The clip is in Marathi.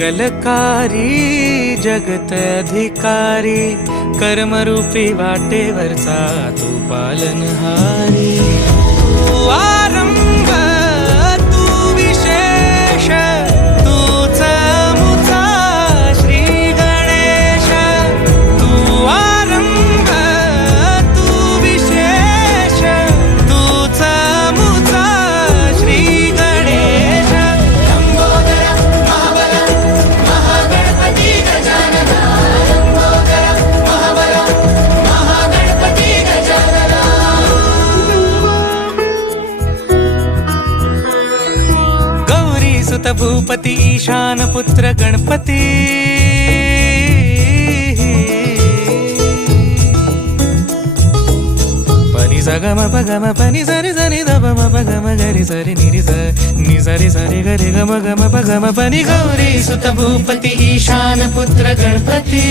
मंगलकारी जगत अधिकारी, कर्मरूपी वाटेवरचा तू पालनहारी। तू आरंभ तू विशेष, तूच मुचा श्री गणेश। तू आरंभ तू विशेष, तूच मुचा श्री गणेश। लंबोदर महाबल महागणपती गजानन, लंबोदर महाबल महागणपती गजानन। गौरी सुत भूपती ईशान पुत्र गणपती, पनी सगम पगम पनी सरी सरी दब म पगम गरी सरी निरी स नि सरी सरी गरी गम गम पगम पनी। गौरी सुत भूपती ईशान पुत्र गणपती।